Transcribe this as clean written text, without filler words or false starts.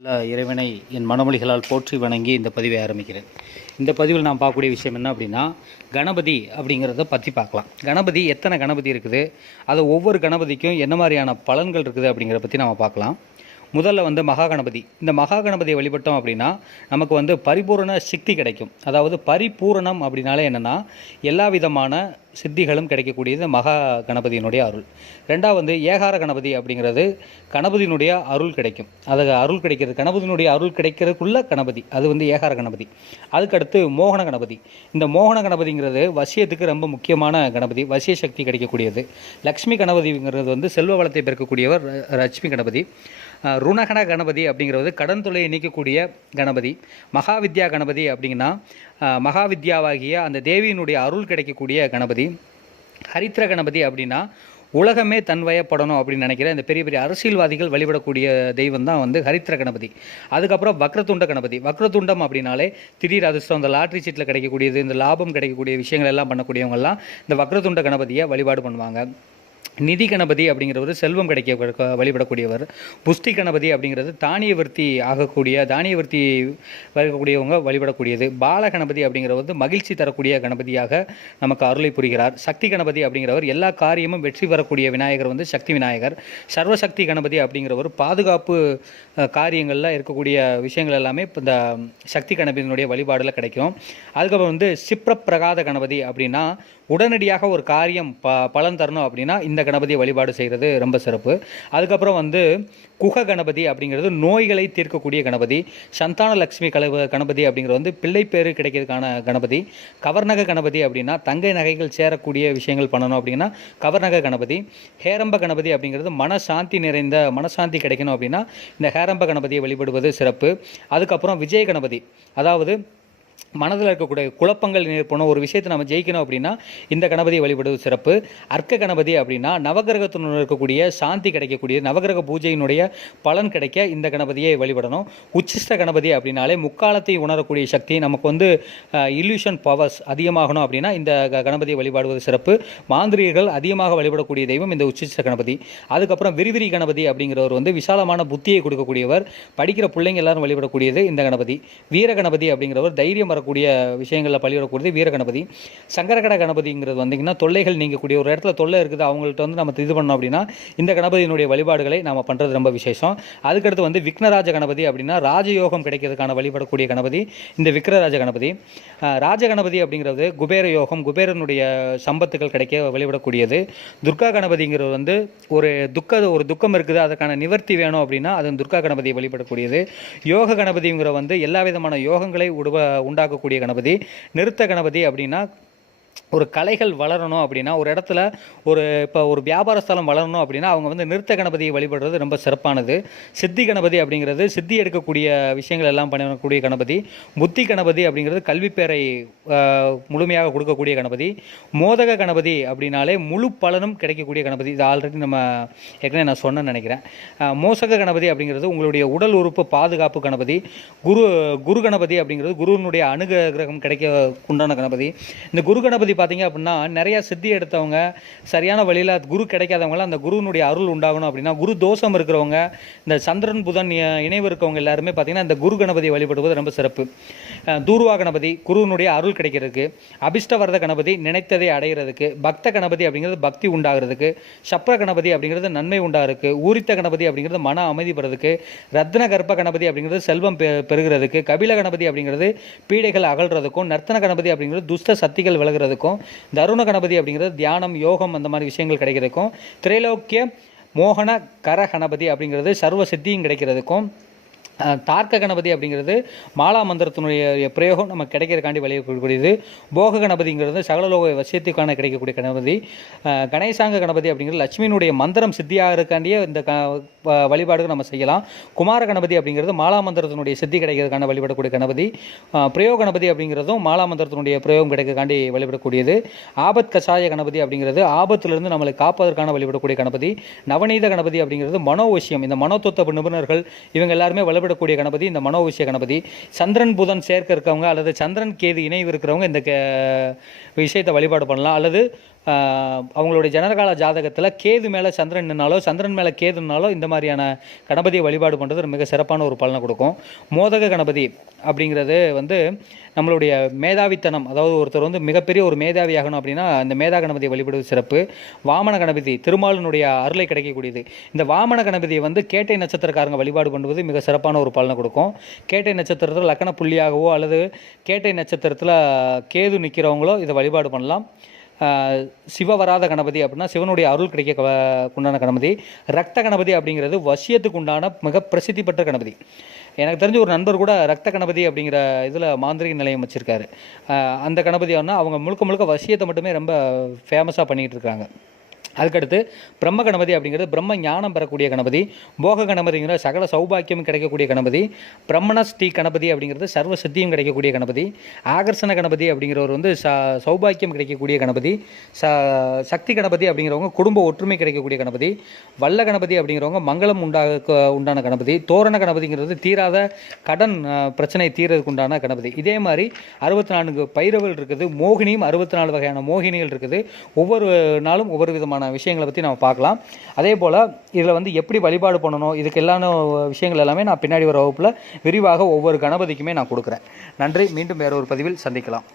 இறைவனை என் மனமொழிகளால் போற்றி வணங்கி இந்த பதிவை ஆரம்பிக்கிறேன். இந்த பதிவில் நான் பார்க்கக்கூடிய விஷயம் என்ன அப்படின்னா, கணபதி அப்படிங்கிறத பற்றி பார்க்கலாம். கணபதி எத்தனை கணபதி இருக்குது, அது ஒவ்வொரு கணபதிக்கும் என்ன மாதிரியான பலன்கள் இருக்குது அப்படிங்கிறத பற்றி நம்ம பார்க்கலாம். முதல்ல மகா கணபதி. இந்த மகா கணபதியை வழிபட்டோம் அப்படின்னா நமக்கு பரிபூரண சக்தி கிடைக்கும். அதாவது பரிபூரணம் அப்படின்னாலே என்னென்னா எல்லா விதமான சித்திகளும் கிடைக்கக்கூடியது மகா கணபதியினுடைய அருள். ரெண்டாவது ஏகார கணபதி அப்படிங்கிறது கணபதியினுடைய அருள் கிடைக்கும். அது அருள் கிடைக்கிறது, கணபதியினுடைய அருள் கிடைக்கிறதுக்குள்ள கணபதி, அது ஏகார கணபதி. அதுக்கடுத்து மோகன கணபதி. இந்த மோகன கணபதிங்கிறது வசியத்துக்கு ரொம்ப முக்கியமான கணபதி, வசிய சக்தி கிடைக்கக்கூடியது. லக்ஷ்மி கணபதிங்கிறது செல்வ வளத்தை பெருக்கக்கூடியவர் லட்சுமி கணபதி. ருணகண கணபதி அப்படிங்கிறது கடன் தொல்லையை நீக்கக்கூடிய கணபதி. மகாவித்யா கணபதி அப்படிங்கன்னா மகாவித்யாவாகிய அந்த தேவியினுடைய அருள் கிடைக்கக்கூடிய கணபதி. ஹரித்திர கணபதி அப்படின்னா உலகமே தன்வயப்படணும் அப்படின்னு நினைக்கிற இந்த பெரிய பெரிய அரசியல்வாதிகள் வழிபடக்கூடிய தெய்வம் தான் ஹரித்திர கணபதி. அதுக்கப்புறம் வக்ரதுண்ட கணபதி. வக்ரதுண்டம் அப்படின்னாலே திடீர் அதிர்ஷ்டம், இந்த லாட்ரி சீட்டில் கிடைக்கக்கூடியது, இந்த லாபம் கிடைக்கக்கூடிய விஷயங்கள் எல்லாம் பண்ணக்கூடியவங்கெல்லாம் இந்த வக்ரதுண்ட கணபதியை வழிபாடு பண்ணுவாங்க. நிதி கணபதி அப்படிங்கிறவர் செல்வம் கிடைக்க வழிபடக்கூடியவர். புஷ்டி கணபதி அப்படிங்கிறது தானிய விருத்தி ஆகக்கூடிய, தானிய விருத்தி வரக்கூடியவங்க வழிபடக்கூடியது. பால கணபதி அப்படிங்கிறவர் மகிழ்ச்சி தரக்கூடிய கணபதியாக நமக்கு அருளை புரிகிறார். சக்தி கணபதி அப்படிங்கிறவர் எல்லா காரியமும் வெற்றி பெறக்கூடிய விநாயகர் சக்தி விநாயகர். சர்வசக்தி கணபதி அப்படிங்கிறவர் பாதுகாப்பு காரியங்களில் இருக்கக்கூடிய விஷயங்கள் எல்லாமே இந்த சக்தி கணபதியினுடைய வழிபாடில் கிடைக்கும். அதுக்கப்புறம் சிப்ரப்பிரகாத கணபதி அப்படின்னா உடனடியாக ஒரு காரியம் பலன் தரணும் அப்படின்னா இந்த கணபதியை வழிபாடு செய்கிறது ரொம்ப சிறப்பு. அதுக்கப்புறம் குக கணபதி அப்படிங்கிறது நோய்களை தீர்க்கக்கூடிய கணபதி. சந்தான லக்ஷ்மி கணபதி அப்படிங்கிறது பிள்ளை பேரு கிடைக்கிறதுக்கான கணபதி. கவர்நக கணபதி அப்படின்னா தங்கை நகைகள் சேரக்கூடிய விஷயங்கள் பண்ணணும் அப்படின்னா கவர்நக கணபதி. ஹேரம்ப கணபதி அப்படிங்கிறது மனசாந்தி நிறைந்த மனசாந்தி கிடைக்கணும் அப்படின்னா இந்த ஹேரம்ப கணபதியை வழிபடுவது சிறப்பு. அதுக்கப்புறம் விஜய கணபதி, அதாவது மனதில் இருக்கக்கூடிய குழப்பங்கள் ஏற்படும் ஒரு விஷயத்தை நம்ம ஜெயிக்கணும் அப்படின்னா இந்த கணபதியை வழிபடுவது சிறப்பு. அர்க்க கணபதி அப்படின்னா நவகிரகத்தினுடன் இருக்கக்கூடிய சாந்தி கிடைக்கக்கூடிய, நவகிரக பூஜையினுடைய பலன் கிடைக்க இந்த கணபதியை வழிபடணும். உச்சிஷ்ட கணபதி அப்படின்னாலே முக்காலத்தை உணரக்கூடிய சக்தி, நமக்கு இல்யூஷன் பவர்ஸ் அதிகமாகணும் அப்படின்னா இந்த கணபதியை வழிபாடுவது சிறப்பு. மாந்திரிகர்கள் அதிகமாக வழிபடக்கூடிய தெய்வம் இந்த உச்சிஷ்ட கணபதி. அதுக்கப்புறம் விரிவிரி கணபதி அப்படிங்கிறவர் விசாலமான புத்தியை கொடுக்கக்கூடியவர். படிக்கிற பிள்ளைங்க எல்லாரும் வழிபடக்கூடியது இந்த கணபதி. வீர கணபதி அப்படிங்கிறவர் தைரியம் வரக்கூடிய விஷயங்களில் பழிவிடக்கூடியது வீர கணபதி. சங்கரகட கணபதிங்கிறது தொல்லைகள் நீங்கக்கூடிய, ஒரு இடத்துல தொல்லை இருக்குது அவங்கள்ட்ட நம்ம இது பண்ணோம் அப்படின்னா இந்த கணபதியினுடைய வழிபாடுகளை நாம் பண்ணுறது ரொம்ப விசேஷம். அதுக்கடுத்து விக்னராஜ கணபதி அப்படின்னா ராஜயோகம் கிடைக்கிறதுக்கான வழிபடக்கூடிய கணபதி இந்த விக்னராஜ கணபதி. ராஜ கணபதி அப்படிங்கிறது குபேர யோகம், குபேரனுடைய சம்பத்துகள் கிடைக்க வழிபடக்கூடியது. துர்கா கணபதிங்கிறது ஒரு துக்கம் இருக்குது, அதுக்கான நிவர்த்தி வேணும் அப்படின்னா அது துர்கா கணபதியை வழிபடக்கூடியது. யோக கணபதிங்கிற எல்லா விதமான யோகங்களை உண்டாக்கக்கூடிய கணபதி. நிறுத்த கணபதி அப்படின்னா ஒரு கலைகள் வளரணும் அப்படின்னா, ஒரு இடத்துல இப்போ ஒரு வியாபார ஸ்தலம் வளரணும் அப்படின்னா அவங்க நிறுத்த கணபதியை வழிபடுறது ரொம்ப சிறப்பானது. சித்தி கணபதி அப்படிங்கிறது சித்தி எடுக்கக்கூடிய விஷயங்கள் எல்லாம் பண்ணக்கூடிய கணபதி. புத்தி கணபதி அப்படிங்கிறது கல்விப்பேரை முழுமையாக கொடுக்கக்கூடிய கணபதி. மோதக கணபதி அப்படின்னாலே முழு பலனும் கிடைக்கக்கூடிய கணபதி. இது ஆல்ரெடி நம்ம ஏற்கனவே நான் சொன்னேன்னு நினைக்கிறேன். மோசக கணபதி அப்படிங்கிறது உங்களுடைய உடல் உறுப்பு பாதுகாப்பு கணபதி. குரு கணபதி அப்படிங்கிறது குருவினுடைய அனுகிரகம் கிடைக்க உண்டான கணபதி. இந்த குரு கணபதி பார்த்தீங்க அப்படின்னா நிறைய சித்தி எடுத்தவங்க, சரியான வழியில் குரு கிடைக்காதவங்களாம் அந்த குருவினுடைய அருள் உண்டாகணும் அப்படின்னா, குரு தோஷம் இருக்கிறவங்க, இந்த சந்திரன் புதன் இணைவு இருக்கவங்க எல்லாருமே பார்த்தீங்கன்னா இந்த குரு கணபதியை வழிபடுவது ரொம்ப சிறப்பு. தூர்வா கணபதி குருவினுடைய அருள் கிடைக்கிறதுக்கு. அபிஷ்டவரத கணபதி நினைத்ததை அடைகிறதுக்கு. பக்த கணபதி அப்படிங்கிறது பக்தி உண்டாகிறதுக்கு. சப்ர கணபதி அப்படிங்கிறது நன்மை உண்டாகிறதுக்கு. ஊரித்த கணபதி அப்படிங்கிறது மன அமைதி பெறதுக்கு. ரத்ன கர்ப்ப கணபதி அப்படிங்கிறது செல்வம் பெறுகிறதுக்கு. கபில கணபதி அப்படிங்கிறது பீடைகள் அகழ்றதுக்கும். நர்த்தன கணபதி அப்படிங்கிறது துஷ்ட சக்திகள் விலகிறதுக்கும். தருண கணபதி அப்படிங்கிறது தியானம் யோகம் அந்த மாதிரி விஷயங்கள் கிடைக்கிறதுக்கும். திரைலோக்கிய மோகன கர கணபதி அப்படிங்கிறது சர்வ சித்தியும் கிடைக்கிறதுக்கும். தார்க்க கணபதி அப்படிங்கிறது மாலா மந்திரத்தினுடைய பிரயோகம் நமக்கு கிடைக்கிறதுக்காண்டி வழியக்கூடியது. போக கணபதிங்கிறது சகலலோக வசியத்துக்கான கிடைக்கக்கூடிய கணபதி. கணேசாங்க கணபதி அப்படிங்கிறது லட்சுமியினுடைய மந்திரம் சித்தியாக இருக்காண்டியே இந்த வழிபாடுகள் நம்ம செய்யலாம். குமார கணபதி அப்படிங்கிறது மாலா மந்திரத்தினுடைய சித்தி கிடைக்கிறதுக்கான வழிபடக்கூடிய கணபதி. பிரயோக கணபதி அப்படிங்கிறதும் மாலா மந்திரத்தினுடைய பிரயோகம் கிடைக்கிறதுக்காண்டி வழிபடக்கூடியது. ஆபத் கஷாய கணபதி அப்படிங்கிறது ஆபத்திலிருந்து நம்மளை காப்பதற்கான வழிபடக்கூடிய கணபதி. நவநீத கணபதி அப்படிங்கிறது மனோவசியம், இந்த மனோதத்துவ நிபுணர்கள் இவங்க எல்லாருமே வழிபட கூடிய கணபதி இந்த மனோவிஷய கணபதி. சந்திரன் புதன் சேர்க்க இருக்கவங்க அல்லது சந்திரன் கேது இணைவு இருக்கிறவங்க இந்த விஷயத்தை வழிபாடு பண்ணலாம். அல்லது அவங்களுடைய ஜனனகால ஜாதகத்தில் கேது மேலே சந்திரன் நின்னாலோ சந்திரன் மேலே கேதுனாலோ இந்த மாதிரியான கணபதியை வழிபாடு பண்ணுறது மிக சிறப்பான ஒரு பலனை கொடுக்கும். மோதக கணபதி அப்படிங்கிறது வந்து நம்மளுடைய மேதாவித்தனம், அதாவது ஒருத்தர் வந்து மிகப்பெரிய ஒரு மேதாவி ஆகணும் அப்படின்னா அந்த மேதா கணபதியை வழிபடுவது சிறப்பு. வாமன கணபதி திருமாலினுடைய அருளை கிடைக்கக்கூடியது. இந்த வாமன கணபதியை வந்து கேட்டை நட்சத்திரக்காரங்க வழிபாடு பண்ணுவது மிக சிறப்பான ஒரு பலனை கொடுக்கும். கேட்டை நட்சத்திரத்தில் லக்கண புள்ளியாகவோ அல்லது கேட்டை நட்சத்திரத்தில் கேது நிற்கிறவங்களோ இதை வழிபாடு பண்ணலாம். சிவவராத கணபதி அப்படின்னா சிவனுடைய அருள் கிடைக்க உண்டான கணபதி. ரத்த கணபதி அப்படிங்கிறது வசியத்துக்கு உண்டான மிக பிரசித்தி பெற்ற கணபதி. எனக்கு தெரிஞ்ச ஒரு நண்பர் கூட ரத்த கணபதி அப்படிங்கிற இதில் மாந்திரிக நிலையம் வச்சுருக்காரு. அந்த கணபதியானா அவங்க முழுக்க முழுக்க வசியத்தை மட்டுமே ரொம்ப ஃபேமஸாக பண்ணிகிட்டு இருக்காங்க. அதுக்கடுத்து பிரம்ம கணபதி அப்படிங்கிறது பிரம்ம ஞானம் பெறக்கூடிய கணபதி. போக கணபதிங்கிற சகல சௌபாக்கியம் கிடைக்கக்கூடிய கணபதி. பிரம்மணஸ்ரீ கணபதி அப்படிங்கிறது சர்வ சித்தியும் கிடைக்கக்கூடிய கணபதி. ஆகர்ஷண கணபதி அப்படிங்கிறவர் வந்து சௌபாக்கியம் கிடைக்கக்கூடிய கணபதி. சக்தி கணபதி அப்படிங்கிறவங்க குடும்ப ஒற்றுமை கிடைக்கக்கூடிய கணபதி. வல்ல கணபதி அப்படிங்கிறவங்க மங்களம் உண்டான கணபதி. தோரண கணபதிங்கிறது தீராத கடன் பிரச்சனை தீர்றதுக்கு உண்டான கணபதி. இதே மாதிரி 64 பைரவர்கள் இருக்குது. மோகினியும் 64 வகையான மோகினிகள் இருக்குது. ஒவ்வொரு நாளும் ஒவ்வொரு விதமான விஷயங்களை பற்றி நம்ம பார்க்கலாம். அதே போல் இதில் வந்து எப்படி வழிபாடு பண்ணணும் இதுக்கு எல்லா விஷயங்கள் எல்லாமே நான் பின்னாடி வர வகுப்பில் விரிவாக ஒவ்வொரு கணபதிக்குமே நான் கொடுக்குறேன். நன்றி. மீண்டும் வேற ஒரு பதிவில் சந்திக்கலாம்.